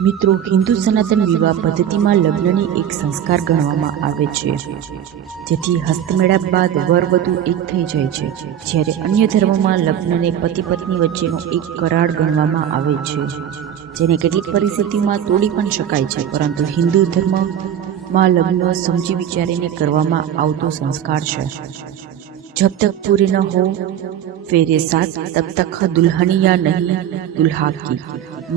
મિત્રો, હિન્દુ સનાતન વિવાહ પદ્ધતિમાં લગ્નને એક સંસ્કાર ગણવામાં આવે છે, જેથી હસ્તમેળાપ બાદ વર વધુ એક થઈ જાય છે. જ્યારે અન્ય ધર્મોમાં લગ્નને પતિ પત્ની વચ્ચેનો એક કરાર ગણવામાં આવે છે, જેને કેટલીક પરિસ્થિતિમાં તોડી પણ શકાય છે. પરંતુ હિન્દુ ધર્મમાં લગ્ન સમજી વિચારીને કરવામાં આવતો સંસ્કાર છે. जब तक पूरे न हो फेरे साथ तब तक दुल्हनिया नहीं दुल्हा की.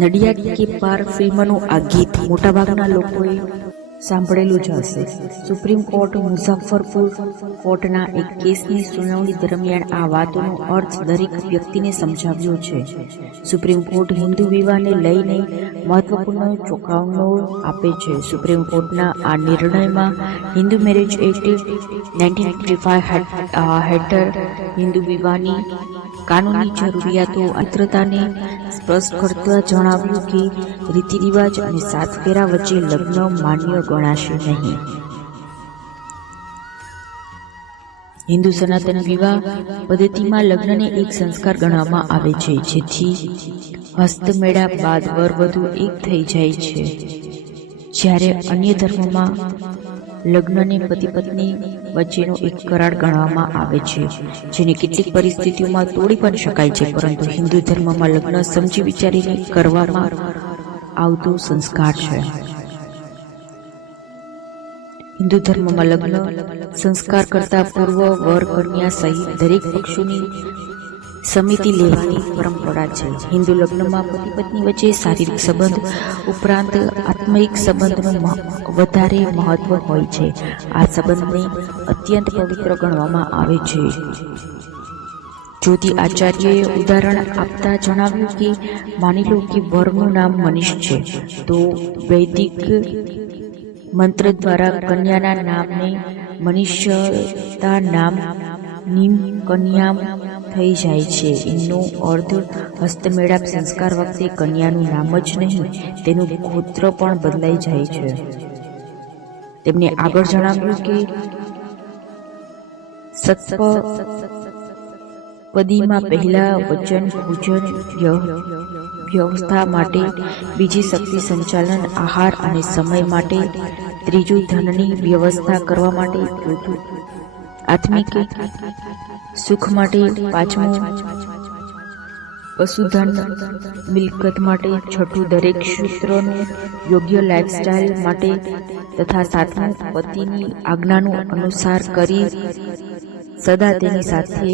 નડિયાદ કે પાર ફિલ્મનું આ ગીત મોટાભાગના લોકોએ સાંભળેલું જ હશે. સુપ્રીમ કોર્ટ મુઝફ્ફરપુર કોર્ટના એક કેસની સુનાવણી દરમિયાન આ વાતોનો અર્થ દરેક વ્યક્તિને સમજાવ્યો છે. સુપ્રીમ કોર્ટ હિન્દુ વિવાહને લઈને મહત્વપૂર્ણ ચોંકાવણીઓ આપે છે. સુપ્રીમ કોર્ટના આ નિર્ણયમાં હિન્દુ મેરેજ એક્ટ 1985 હેઠળ હિન્દુ વિવાહની કાનૂની જરૂરિયાતો અનિત્રતાને સ્પષ્ટ કરતા જણાવ્યું કે રીતિરિવાજ અને સાત ફેરા વચ્ચે લગ્ન માન્ય ગણાશે નહીં. હિન્દુ સનાતન વિવાહ પદ્ધતિમાં લગ્નને એક સંસ્કાર ગણવામાં આવે છે, જેથી હસ્તમેળાપ બાદ વર વધુ એક થઈ જાય છે. જ્યારે અન્ય ધર્મોમાં લગ્નને પતિ પત્ની વચ્ચેનો એક કરાર ગણવામાં આવે છે, જેને કેટલીક પરિસ્થિતિઓમાં તોડી પણ શકાય છે. પરંતુ હિન્દુ ધર્મમાં લગ્ન સમજી વિચારીને કરવામાં આવતો સંસ્કાર છે. હિન્દુ ધર્મમાં લગ્ન સંસ્કાર કરતા પૂર્વ વર કન્યા સહિત દરેક પક્ષોની સમિતિ લેવાની પરંપરા છે. હિન્દુ લગ્નમાં પતિ પત્ની વચ્ચે શારીરિક સંબંધ ઉપરાંત આત્મિક સંબંધનું વધારે મહત્વ હોય છે. આ સંબંધને અત્યંત પવિત્ર ગણવામાં આવે છે. જ્યોતિ આચાર્યએ ઉદાહરણ આપતા જણાવ્યું કે માની લો કે વરનું નામ મનીષ છે, તો વૈદિક મંત્ર દ્વારા કન્યાના નામને મનીષતા નામ નીમ કન્યામ થઈ જાય છે. એનો અર્થ હસ્તમેળાપ સંસ્કાર વખતે કન્યાનું નામ જ નહીં, તેનું ગોત્ર પણ બદલાઈ જાય છે. તેમણે આગળ જણાવ્યું કે સપ્તપદીમાં પહેલા વચન ભોજન વ્યવસ્થા માટે, બીજી શક્તિ સંચાલન આહાર અને સમય માટે, ત્રીજું ધનની વ્યવસ્થા કરવા માટે, ચોથું આત્મિક સુખ માટે, પાંચમું પશુધન મિલકત માટે, છઠ્ઠું દરેક સૂત્રનું યોગ્ય લાઇફસ્ટાઇલ માટે તથા સાતમું પતિની આજ્ઞાનું અનુસાર કરી સદા તેની સાથે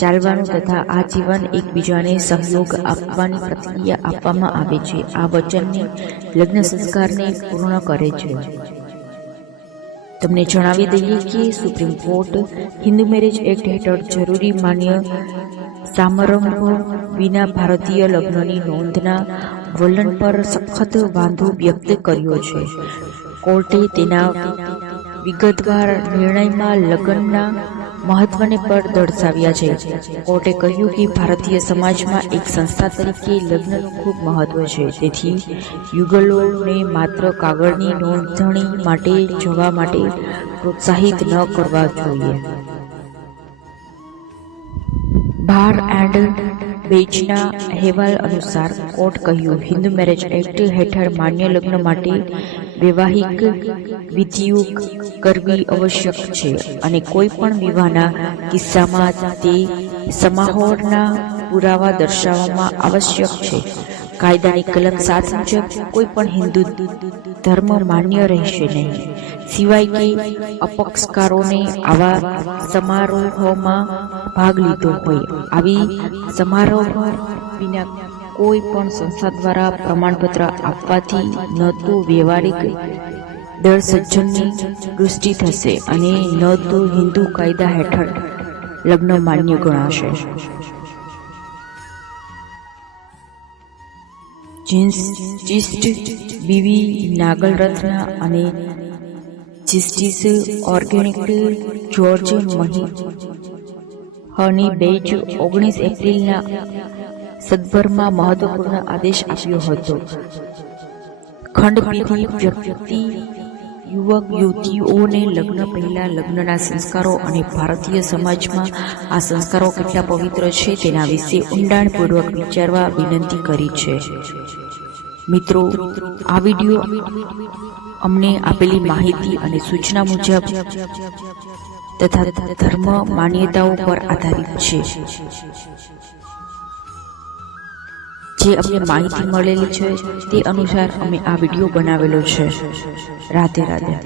ચાલવાનું તથા આજીવન એકબીજાને સહયોગ આપવાની પ્રતિક્રિયા આપવામાં આવે છે. આ વચનને લગ્ન સંસ્કારને પૂર્ણ કરે છે. તમને જણાવી દઈએ કે supreme court Hindu marriage act હેઠળ જરૂરી માન્ય સમારંભ વિના ભારતીય લગ્નની નોંધના વલણ પર સખત વાંધો વ્યક્ત કર્યો છે. કોર્ટે તેના વિગતવાર નિર્ણયમાં લગ્નના મહત્વને પર દર્શાવ્યા છે. કોર્ટે કહ્યું કે ભારતીય સમાજમાં એક સંસ્થા તરીકે લગ્નનું ખૂબ મહત્વ છે, તેથી યુગલોને માત્ર કાગળની નોંધણી માટે જવા માટે પ્રોત્સાહિત ન કરવા જોઈએ. બાર એન્ડ બેચના અહેવાલ અનુસાર કોર્ટ કહ્યું, હિન્દુ મેરેજ એક્ટ હેઠળ માન્ય લગ્ન માટે વૈવાહિક વિધિઓ કરવી આવશ્યક છે અને કોઈ પણ વિવાહના કિસ્સામાં તે સમારોહના પુરાવા દર્શાવવામાં આવશ્યક છે. કાયદાની કલમ 7 મુજબ કોઈ પણ હિન્દુ ધર્મ માન્ય રહેશે નહીં, સિવાય કે અપક્ષકારોને આવા સમારોહમાં ભાગ લીધો હોય. આવી સમારોહ વિના કોઈ પણ સંસ્થા દ્વારા પ્રમાણપત્ર આપવાથી ન તો વ્યવહારિક દળસજ્જનની પુષ્ટિ થશે અને ન તો હિન્દુ કાયદા હેઠળ લગ્ન માન્ય ગણાશે. જસ્ટિસ બીવી નાગલરત્ન અને જસ્ટિસ ઓર્ગેનિક જ્યોર્જ મહીની બેચ 19 એપ્રિલના સદભરમાં મહત્વપૂર્ણ આદેશ આપ્યો હતો. ખંડપીઠે વ્યક્તિ યુવક યુવતીઓને લગ્ન પહેલા લગ્નના સંસ્કારો અને ભારતીય સમાજમાં આ સંસ્કારો કેટલા પવિત્ર છે તેના વિશે ઊંડાણપૂર્વક વિચારવા વિનંતી કરી છે. મિત્રો, આ વિડીયો અમને આપેલી માહિતી અને સૂચના મુજબ તથા ધર્મ માન્યતાઓ પર આધારિત છે. જે અમને માહિતી મળેલી છે તે અનુસાર અમે આ વિડીયો બનાવેલો છે. રાધે રાધે.